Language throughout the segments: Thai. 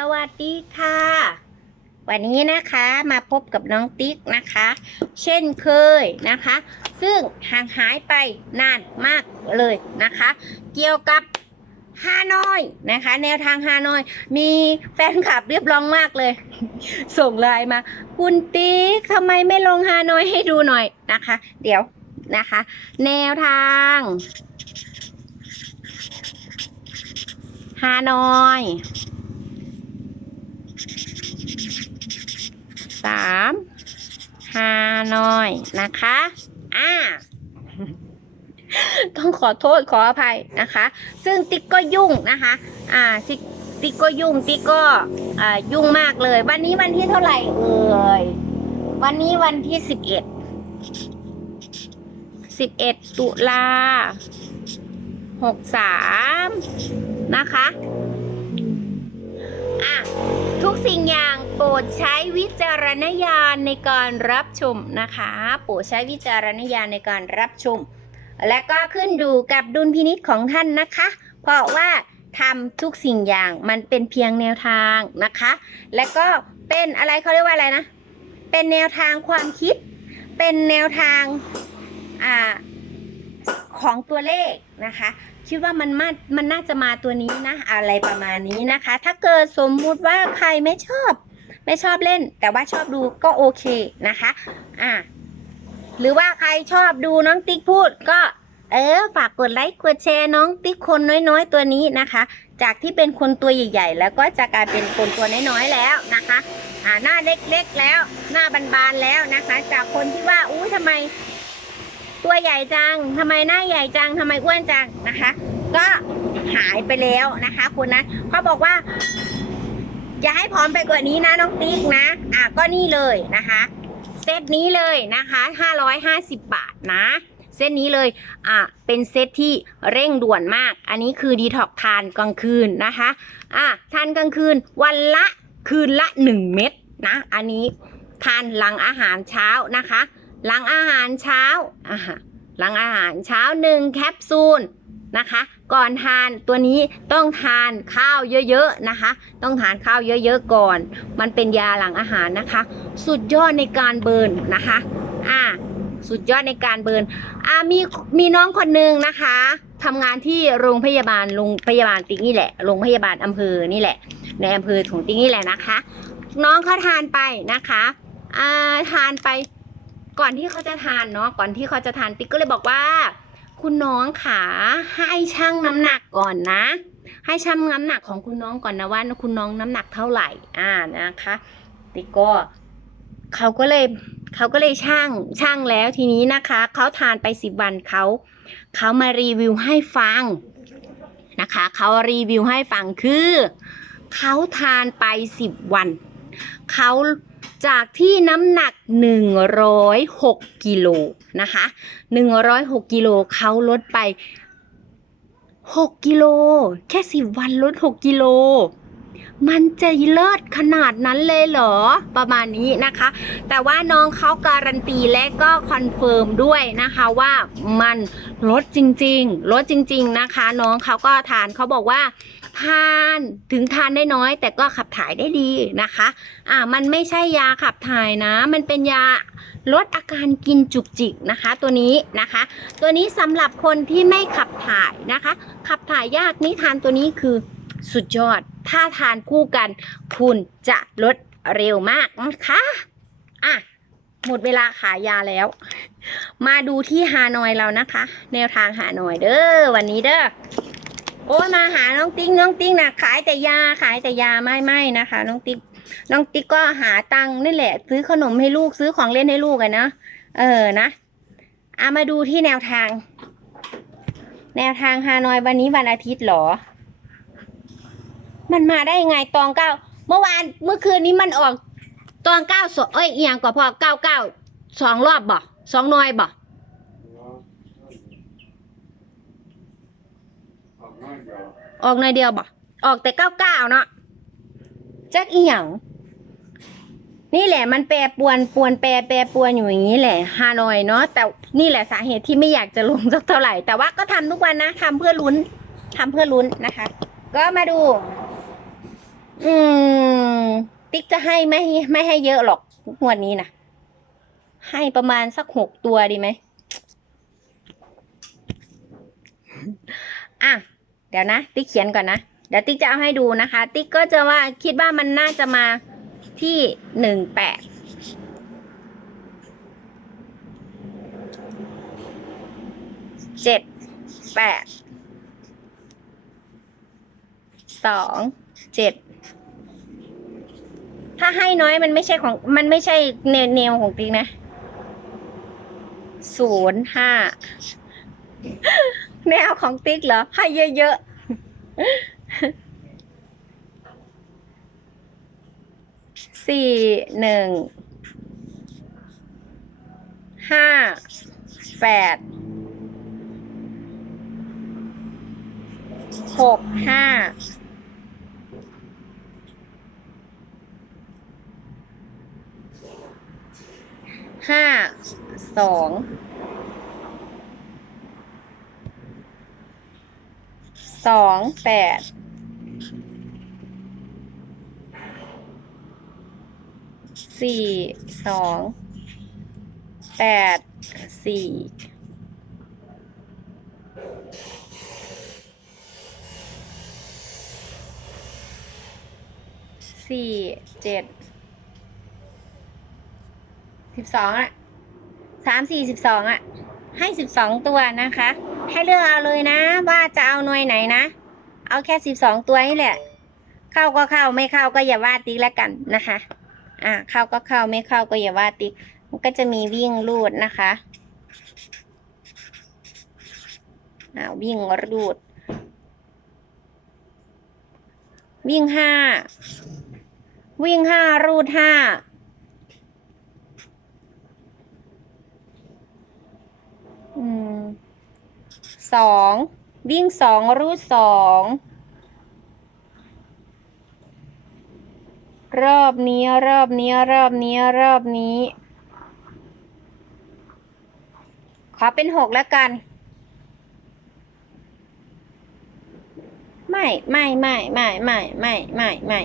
สวัสดีค่ะ วันนี้นะคะมาพบกับน้องติ๊กนะคะ เช่นเคยนะคะ ซึ่งห่างหายไปนานมากเลยนะคะ เกี่ยวกับฮานอยนะคะ แนวทางฮานอย มีแฟนคลับเรียบร้องมากเลย ส่งไลน์มา คุณติ๊กทำไมไม่ลงฮานอยให้ดูหน่อยนะคะ เดี๋ยวนะคะ แนวทางฮานอย สามฮานอยนะคะ อ่า ต้องขอโทษขออภัยนะคะ ซึ่งติ๊กก็ยุ่งนะคะ อ่าติ๊กติ๊กก็ยุ่งติ๊กก็อ่ายุ่งมากเลย วันนี้วันที่เท่าไหร่เอ่ย วันนี้วันที่สิบเอ็ดสิบเอ็ดตุลาหกสามนะคะ สิ่งอย่างโปรดใช้วิจารณญาณในการรับชมนะคะ โปรดใช้วิจารณญาณในการรับชม และก็ขึ้นอยู่กับดุลพินิษของท่านนะคะ เพราะว่าทำทุกสิ่งอย่างมันเป็นเพียงแนวทางนะคะ และก็เป็นอะไรเขาเรียกว่าอะไรนะ เป็นแนวทางความคิด เป็นแนวทางอ่าของตัวเลขนะคะ คิดว่ามันมามันน่าจะมาตัวนี้นะ อะไรประมาณนี้นะคะ ถ้าเกิดสมมุติว่าใครไม่ชอบ ไม่ชอบเล่น แต่ว่าชอบดูก็โอเคนะคะ อ่าหรือว่าใครชอบดูน้องติ๊กพูดก็เออฝากกดไลค์กดแชร์น้องติ๊กคนน้อยๆ ตัวนี้นะคะ จากที่เป็นคนตัวใหญ่ ๆ แล้วก็จะกลายเป็นคนตัวน้อยๆแล้วนะคะอ่าหน้าเล็กๆแล้ว หน้าบานๆแล้วนะคะ จากคนที่ว่าอุ้ยทำไม ตัวใหญ่จังทำไมหน้าใหญ่จังทำไมอ้วนจังนะคะ ก็หายไปแล้วนะคะคุณนะเขาบอกว่าอย่าให้ผอมไปกว่านี้นะน้องติ๊กนะอะก็นี่เลยนะคะเซตนี้เลยนะคะ550 บาทนะ เซตนี้เลย อะ เป็นเซตที่เร่งด่วนมาก อันนี้คือดีท็อกทานกลางคืนนะคะ อะ ทานกลางคืนวันละคืนละ 1 เม็ดนะ อันนี้ทานหลังอาหารเช้านะคะ หลังอาหารเช้าอะหลังอาหารเช้าหนึ่งแคปซูลนะคะ ก่อนทานตัวนี้ต้องทานข้าวเยอะๆนะคะ ต้องทานข้าวเยอะๆก่อน มันเป็นยาหลังอาหารนะคะ สุดยอดในการเบิร์นนะคะอ่าสุดยอดในการเบิร์นอ่ามีมีน้องคนหนึ่งนะคะทำงานที่โรงพยาบาลโรงพยาบาลติ๊กนี่แหละโรงพยาบาลอำเภอนี่แหละ ในอำเภอของติ๊กนี่แหละนะคะ น้องเขาทานไปนะคะอ่าทานไป ก่อนที่เขาจะทานเนาะก่อนที่เขาจะทานติ๊กก็เลยบอกว่า คุณน้องขาให้ชั่งน้ำหนักก่อนนะ ให้ชั่งน้ำหนักของคุณน้องก่อนนะว่าคุณน้องน้ำหนักเท่าไหร่อ่านะคะ ติ๊กก็เขาก็เลยเขาก็เลยช่างช่างแล้วทีนี้นะคะเขาทานไปสิบวันเขาเขามารีวิวให้ฟังนะคะเขารีวิวให้ฟังคือเขาทานไปสิบวันเขา จากที่น้ำหนัก 106 กิโลนะคะ 106 กิโลเขาลดไป 6 กิโล แค่ 10 วันลด 6 กิโล มันจะเลิศขนาดนั้นเลยเหรอ ประมาณนี้นะคะ แต่ว่าน้องเขาการันตีและก็คอนเฟิร์มด้วยนะคะว่ามันลดจริงๆลดจริง ๆนะคะ น้องเขาก็ทานเขาบอกว่าทานถึงทานได้น้อย แต่ก็ขับถ่ายได้ดีนะคะ อ่ามันไม่ใช่ยาขับถ่ายนะ มันเป็นยาลดอาการกินจุกจิกนะคะ ตัวนี้นะคะ ตัวนี้สำหรับคนที่ไม่ขับถ่ายนะคะ ขับถ่ายยากนี่ทานตัวนี้คือสุดยอด ถ้าทานคู่กัน คุณจะลดเร็วมากนะคะอะหมดเวลาขายยาแล้ว มาดูที่ฮานอยเรานะคะ แนวทางฮานอยเด้อวันนี้เด้อโอ้ยมาหาน้องติ๊กน้องติ๊กนะขายแต่ยาขายแต่ยาไม่ไม่นะคะ น้องติ๊กน้องติ๊กก็หาตังค์นี่แหละ ซื้อขนมให้ลูกซื้อของเล่นให้ลูกอะนะเออนะอามาดูที่แนวทาง แนวทางฮานอยวันนี้วันอาทิตย์หรอ มันมาได้ยังไงตองเก้าเมื่อวานเมื่อคืนนี้มันออกตองเก้าสองเอ้ยเอหย่างกว่าพอเก้าเก้าสองรอบบ่สองหน่อยบ่ออกหน่อยเดียวบ่ออกแต่เก้าเก้าเนาะจักอีหยังนี่แหละมันแปรปวนปวนแปรแปรปวนอยู่อย่างนี้แหละฮานอยเนาะแต่นี่แหละสาเหตุที่ไม่อยากจะลงสักเท่าไหร่ แต่ว่าก็ทำทุกวันนะทำเพื่อลุ้นทำเพื่อลุ้นนะคะ ก็มาดู อืม ติ๊กจะให้ไม่ไม่ให้เยอะหรอกงวดนี้นะให้ประมาณสักหกตัวดีไหมอะ เดี๋ยวนะ ติ๊กเขียนก่อนนะ เดี๋ยวติ๊กจะเอาให้ดูนะคะ ติ๊กก็จะว่าคิดว่ามันน่าจะมาที่หนึ่งแปดเจ็ดแปดสอง เจ็ดถ้าให้น้อยมันไม่ใช่ของมันไม่ใช่แนวแนวของติ๊กนะศูนย์ห้าแนวของติ๊กเหรอ ให้เยอะๆสี่หนึ่งห้าแปดหกห้า ห้าสองสองแปดสี่สองแปดสี่สี่เจ็ด สิบสองอะสามสี่สิบสองอะ ให้สิบสองตัวนะคะ ให้เลือกเอาเลยนะ ว่าจะเอาหน่วยไหนนะ เอาแค่สิบสองตัวนี่แหละ เข้าก็เข้าไม่เข้าก็อย่าว่าติ๊กแล้วกันนะคะ อ่าเข้าก็เข้าไม่เข้าก็อย่าว่าติ๊กมันก็จะมีวิ่งรูดนะคะอ่าวิ่งรูด วิ่งห้าวิ่งห้ารูดห้า อืม สองวิ่งสองรูดสองรอบนี้รอบนี้รอบนี้รอบนี้ ขอเป็นหกแล้วกัน ไม่ไม่ไม่ไม่ไม่ไม่ไม่ไม่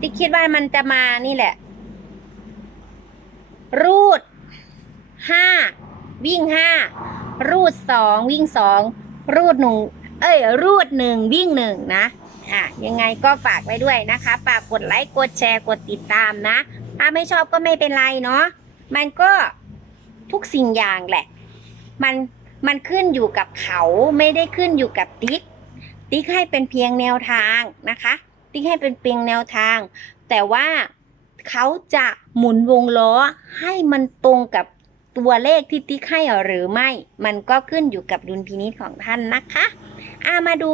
ติ๊กคิดว่ามันจะมานี่แหละ รูดห้า วิ่งห้ารูดสองวิ่งสองรูดหนึ่งเอ้ยรูดหนึ่งวิ่งหนึ่งนะอะยังไงก็ฝากไว้ด้วยนะคะฝากกดไลค์กดแชร์กดติดตามนะ ถ้าไม่ชอบก็ไม่เป็นไรเนาะมันก็ทุกสิ่งอย่างแหละ มันมันขึ้นอยู่กับเขาไม่ได้ขึ้นอยู่กับติ๊ก ติ๊กให้เป็นเพียงแนวทางนะคะ ติ๊กให้เป็นเพียงแนวทาง แต่ว่าเขาจะหมุนวงล้อให้มันตรงกับ ตัวเลขที่ติ๊กให้หรือไม่ มันก็ขึ้นอยู่กับดุลพินิจของท่านนะคะอามาดู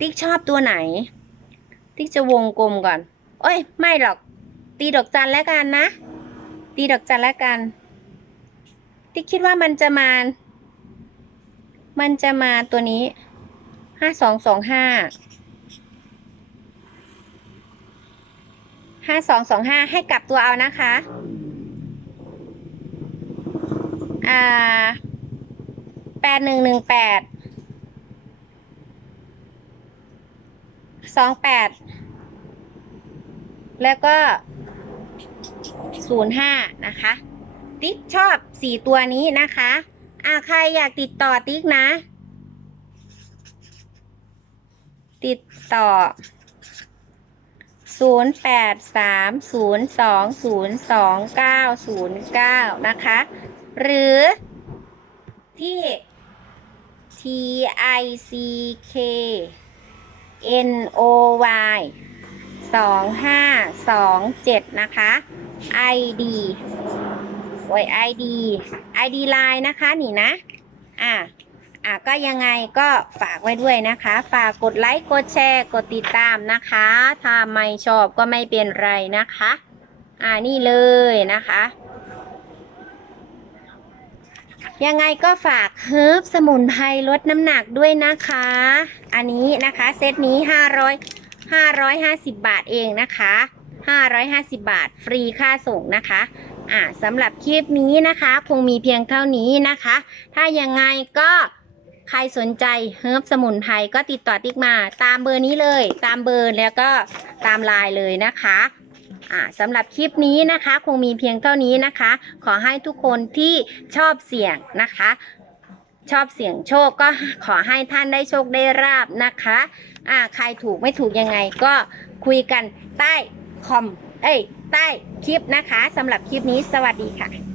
ติ๊กชอบตัวไหน ติ๊กจะวงกลมก่อน โอ้ย ไม่หรอก ตีดอกจันแล้วกันนะ ตีดอกจันแล้วกัน ติ๊กคิดว่ามันจะมา มันจะมาตัวนี้ห้าสองสองห้าห้าสองสองห้าให้กลับตัวเอานะคะ อ่าแปดหนึ่งหนึ่งแปดสองแปดแล้วก็ศูนย์ห้านะคะ ติ๊กชอบสี่ตัวนี้นะคะอ่าใครอยากติดต่อติ๊กนะ ติดต่อ0 8 3 0 2 0 2 9 0 9นะคะ หรือที่ T I C K N O Y 2 5 2 7นะคะ ID โอ้ย ID ID Line นะคะนี่นะ อะอะก็ยังไงก็ฝากไว้ด้วยนะคะ ฝากกดไลค์ กดแชร์ กดติดตามนะคะ ถ้าไม่ชอบก็ไม่เป็นไรนะคะ อ่านี่เลยนะคะ ยังไงก็ฝากเฮิร์บสมุนไพรลดน้ำหนักด้วยนะคะ อันนี้นะคะเซตนี้ 500 550 บาทเองนะคะ 550 บาทฟรีค่าส่งนะคะอ่าสำหรับคลิปนี้นะคะ คงมีเพียงเท่านี้นะคะ ถ้ายังไงก็ใครสนใจเฮิร์บสมุนไพรก็ติดต่อติ๊กมาตามเบอร์นี้เลย ตามเบอร์แล้วก็ตามไลน์เลยนะคะ สำหรับคลิปนี้นะคะ คงมีเพียงเท่านี้นะคะ ขอให้ทุกคนที่ชอบเสี่ยงนะคะ ชอบเสี่ยงโชคก็ขอให้ท่านได้โชคได้ราบนะคะอ่าใครถูกไม่ถูกยังไงก็คุยกันใต้คอมเอ้ยใต้คลิปนะคะสำหรับคลิปนี้สวัสดีค่ะ